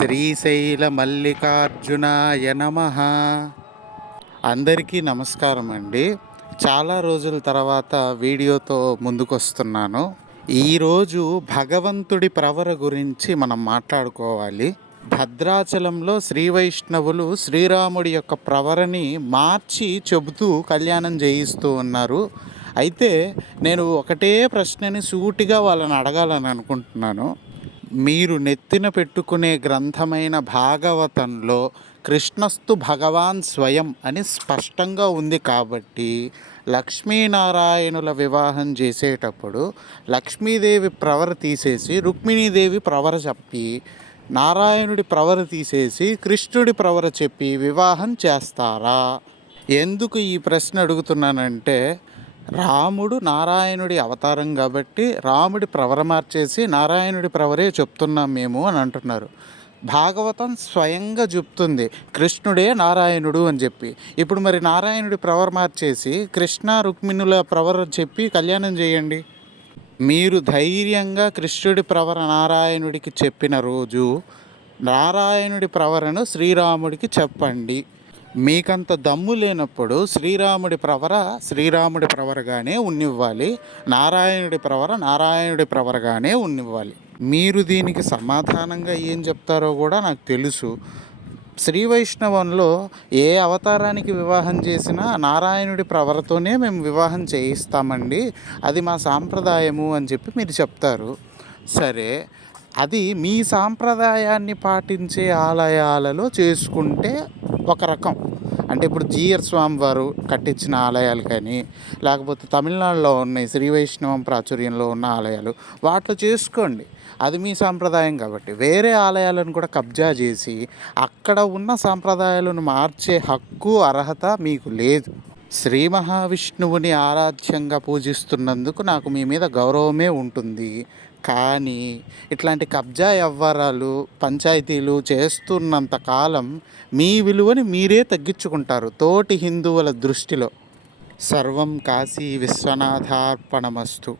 శ్రీశైల మల్లికార్జునాయ నమః. అందరికీ నమస్కారం అండి. చాలా రోజుల తర్వాత వీడియోతో ముందుకొస్తున్నాను. ఈరోజు భగవంతుడి ప్రవర గురించి మనం మాట్లాడుకోవాలి. భద్రాచలంలో శ్రీ వైష్ణవులు శ్రీరాముడి యొక్క ప్రవరని మార్చి చెబుతూ కళ్యాణం చేయిస్తూ ఉన్నారు. అయితే నేను ఒకటే ప్రశ్నని సూటిగా వాళ్ళని అడగాలని అనుకుంటున్నాను. మీరు నెత్తిన పెట్టుకునే గ్రంథమైన భాగవతంలో కృష్ణస్తు భగవాన్ స్వయం అని స్పష్టంగా ఉంది కాబట్టి లక్ష్మీనారాయణుల వివాహం చేసేటప్పుడు లక్ష్మీదేవి ప్రవర తీసేసి రుక్మిణీదేవి ప్రవర చెప్పి, నారాయణుడి ప్రవర తీసేసి కృష్ణుడి ప్రవర చెప్పి వివాహం చేస్తారా? ఎందుకు ఈ ప్రశ్న అడుగుతున్నానంటే, రాముడు నారాయణుడి అవతారం కాబట్టి రాముడి ప్రవర మార్చేసి నారాయణుడి ప్రవరే చెప్తున్నాం మేము అని అంటున్నారు. భాగవతం స్వయంగా చెప్తుంది కృష్ణుడే నారాయణుడు అని చెప్పి. ఇప్పుడు మరి నారాయణుడి ప్రవర మార్చేసి కృష్ణ రుక్మిణుల ప్రవర చెప్పి కళ్యాణం చేయండి. మీరు ధైర్యంగా కృష్ణుడి ప్రవర నారాయణుడికి చెప్పిన రోజు నారాయణుడి ప్రవరను శ్రీరాముడికి చెప్పండి. మీకంత దమ్ము లేనప్పుడు శ్రీరాముడి ప్రవరగానే ఉన్నివ్వాలి, నారాయణుడి ప్రవర నారాయణుడి ప్రవరగానే ఉన్నివ్వాలి. మీరు దీనికి సమాధానంగా ఏం చెప్తారో కూడా నాకు తెలుసు. శ్రీ వైష్ణవంలో ఏ అవతారానికి వివాహం చేసినా నారాయణుడి ప్రవరతోనే మేము వివాహం చేయిస్తామండి, అది మా సాంప్రదాయము అని చెప్పి మీరు చెప్తారు. సరే, అది మీ సాంప్రదాయాన్ని పాటించే ఆలయాలలో చేసుకుంటే ఒక రకం. అంటే ఇప్పుడు జీఆర్ స్వామి వారు కట్టించిన ఆలయాలు కానీ, లేకపోతే తమిళనాడులో ఉన్నాయి శ్రీ వైష్ణవం ప్రాచుర్యంలో ఉన్న ఆలయాలు, వాటిలో చేసుకోండి, అది మీ సాంప్రదాయం కాబట్టి. వేరే ఆలయాలను కూడా కబ్జా చేసి అక్కడ ఉన్న సాంప్రదాయాలను మార్చే హక్కు అర్హత మీకు లేదు. శ్రీ మహావిష్ణువుని ఆరాధ్యంగా పూజిస్తున్నందుకు నాకు మీ మీద గౌరవమే ఉంటుంది. కానీ ఇట్లాంటి కబ్జా వ్యవహారాలు పంచాయతీలు చేస్తున్నంత కాలం మీ విలువని మీరే తగ్గించుకుంటారు తోటి హిందువుల దృష్టిలో. సర్వం కాశీ విశ్వనాథార్పణమస్తు.